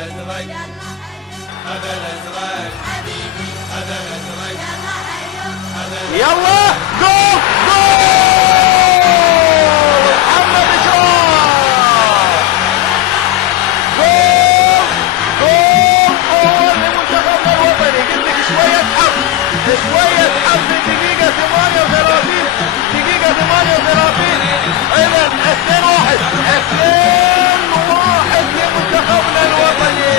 الازرق هذا الازرق حبيبي هذا الازرق يلا جول جول محمد اشراف جول جول لمنتخبنا الوطني. قلت لك شوية حظ في دقيقة 38 اذا 2-1 لمنتخبنا الوطني.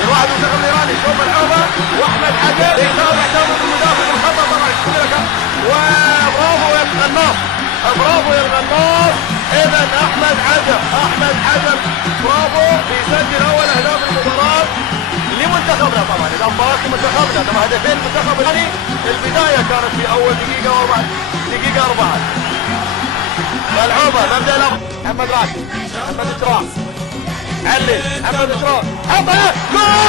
يروح المنتخب الايراني شوف العوبة واحمد حجر يتابع تمر المدافع الخطا طبعا وبرافو يا الغناص اذا احمد حجر برافو بيسجل اول اهداف المباراة لمنتخبنا. طبعا اذا مباراة لمنتخبنا لما هدفين المنتخب الايراني البداية كانت في اول دقيقة 4 العوبة مبدأ الامر محمد راشد محمد اشراف علي محمد اشراف حطها جول